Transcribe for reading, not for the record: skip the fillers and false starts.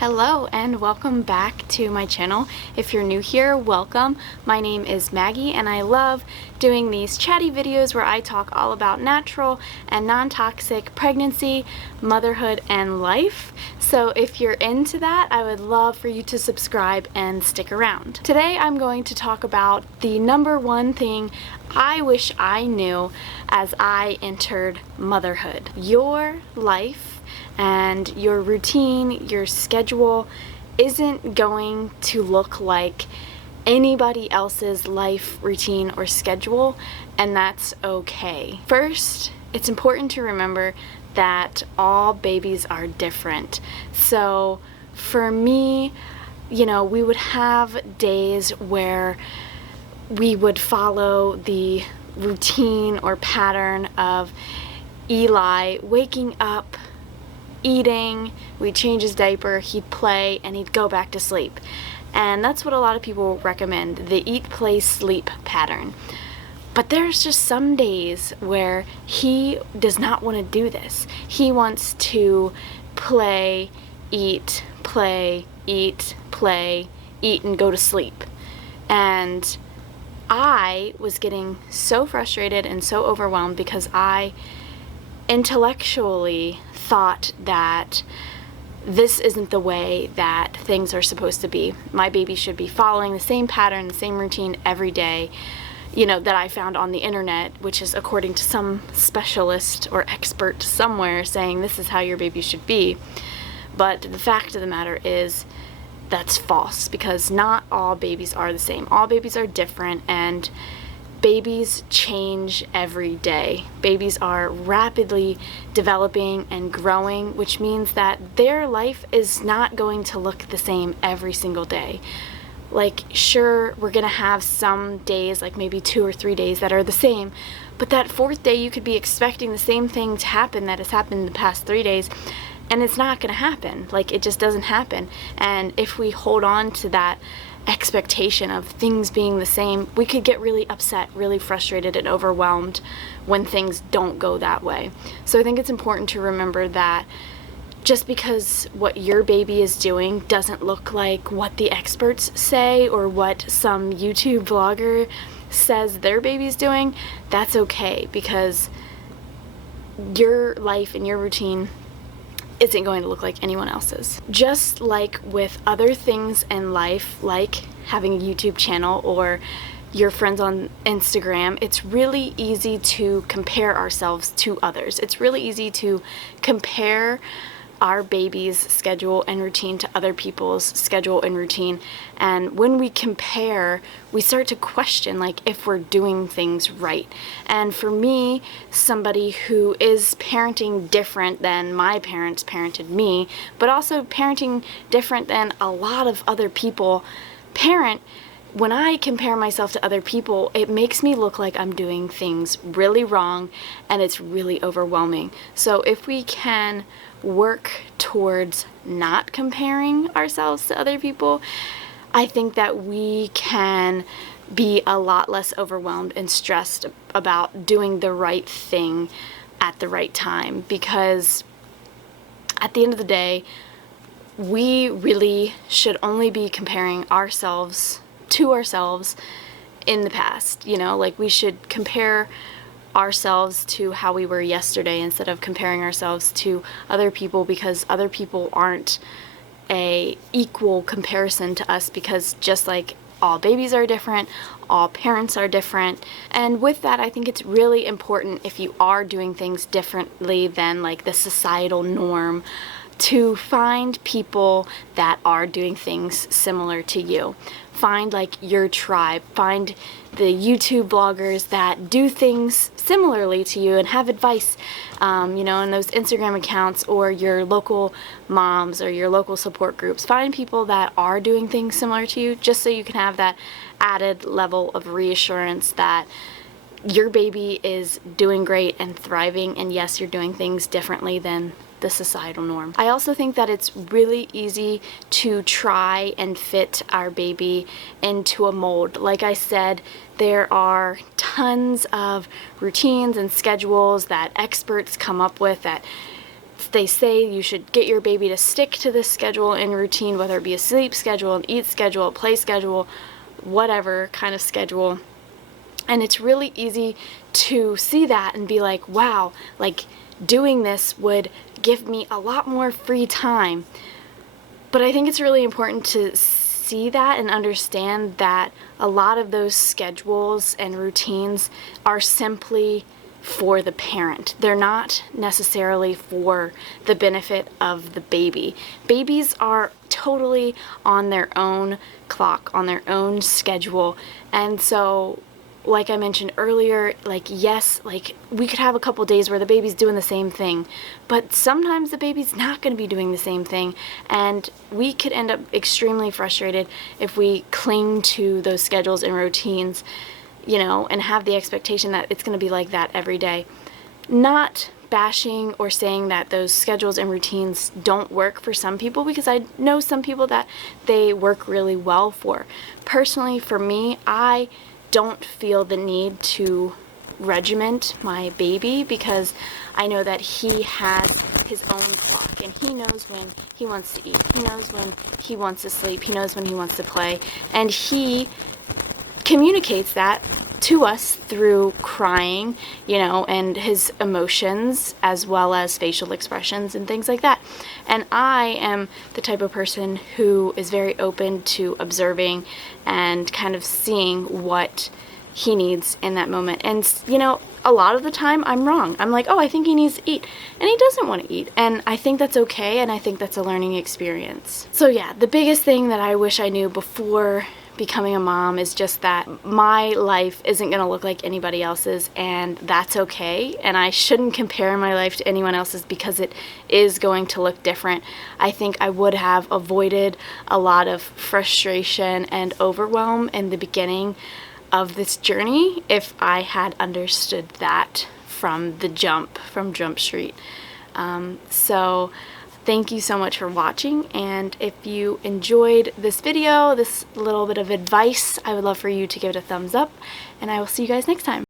Hello and welcome back to my channel. If you're new here, welcome. My name is Maggie and I love doing these chatty videos where I talk all about natural and non-toxic pregnancy, motherhood, and life. So if you're into that, I would love for you to subscribe and stick around. Today I'm going to talk about the number one thing I wish I knew as I entered motherhood. Your life and your routine, your schedule isn't going to look like anybody else's life, routine, or schedule, and that's okay. First, it's important to remember that all babies are different. So for me, we would have days where we would follow the routine or pattern of Eli waking up, eating, we'd change his diaper, he'd play, and he'd go back to sleep. And that's what a lot of people recommend, the eat, play, sleep pattern. But there's just some days where he does not want to do this. He wants to play, eat, eat, and go to sleep. And I was getting so frustrated and so overwhelmed because I intellectually thought that this isn't the way that things are supposed to be. My baby should be following the same pattern, the same routine every day, that I found on the internet, which is according to some specialist or expert somewhere saying this is how your baby should be. But the fact of the matter is that's false, because not all babies are the same. All babies are different, and babies change every day. Babies are rapidly developing and growing, which means that their life is not going to look the same every single day. Like, sure, we're gonna have some days, like maybe 2 or 3 days, that are the same, but that fourth day you could be expecting the same thing to happen that has happened in the past 3 days, and it's not gonna happen. Like, it just doesn't happen. And if we hold on to that expectation of things being the same, we could get really upset, really frustrated, and overwhelmed when things don't go that way. So I think it's important to remember that just because what your baby is doing doesn't look like what the experts say or what some YouTube vlogger says their baby's doing, that's okay, because your life and your routine isn't going to look like anyone else's. Just like with other things in life, like having a YouTube channel or your friends on Instagram, it's really easy to compare ourselves to others. It's really easy to compare our baby's schedule and routine to other people's schedule and routine. And when we compare, we start to question if we're doing things right. And for me, somebody who is parenting different than my parents parented me, but also parenting different than a lot of other people parent, when I compare myself to other people, it makes me look like I'm doing things really wrong, and it's really overwhelming. So if we can work towards not comparing ourselves to other people, I think that we can be a lot less overwhelmed and stressed about doing the right thing at the right time, because at the end of the day, we really should only be comparing ourselves to ourselves in the past. We should compare ourselves to how we were yesterday instead of comparing ourselves to other people, because other people aren't a equal comparison to us, because just like all babies are different, all parents are different. And with that, I think it's really important, if you are doing things differently than the societal norm, to find people that are doing things similar to you. Find your tribe, find the YouTube bloggers that do things similarly to you and have advice, in those Instagram accounts, or your local moms or your local support groups. Find people that are doing things similar to you, just so you can have that added level of reassurance that your baby is doing great and thriving, and yes, you're doing things differently than the societal norm. I also think that it's really easy to try and fit our baby into a mold. Like I said, there are tons of routines and schedules that experts come up with that they say you should get your baby to stick to this schedule and routine, whether it be a sleep schedule, an eat schedule, a play schedule, whatever kind of schedule. And it's really easy to see that and be like, wow, like doing this would give me a lot more free time. But I think it's really important to see that and understand that a lot of those schedules and routines are simply for the parent. They're not necessarily for the benefit of the baby. Babies are totally on their own clock, on their own schedule. And so, like I mentioned earlier, like, yes, like we could have a couple days where the baby's doing the same thing, but sometimes the baby's not going to be doing the same thing, and we could end up extremely frustrated if we cling to those schedules and routines, you know, and have the expectation that it's going to be like that every day. Not bashing or saying that those schedules and routines don't work for some people, because I know some people that they work really well for. Personally, for me, I don't feel the need to regiment my baby, because I know that he has his own clock and he knows when he wants to eat, he knows when he wants to sleep, he knows when he wants to play, and he communicates that to us through crying, you know, and his emotions, as well as facial expressions and things like that. And I am the type of person who is very open to observing and kind of seeing what he needs in that moment. And, you know, a lot of the time I'm wrong. I'm like, oh, I think he needs to eat, and he doesn't want to eat. And I think that's okay, and I think that's a learning experience. So yeah, the biggest thing that I wish I knew before becoming a mom is just that my life isn't going to look like anybody else's, and that's okay. And I shouldn't compare my life to anyone else's, because it is going to look different. I think I would have avoided a lot of frustration and overwhelm in the beginning of this journey if I had understood that from Jump Street. So thank you so much for watching, and if you enjoyed this video, this little bit of advice, I would love for you to give it a thumbs up, and I will see you guys next time.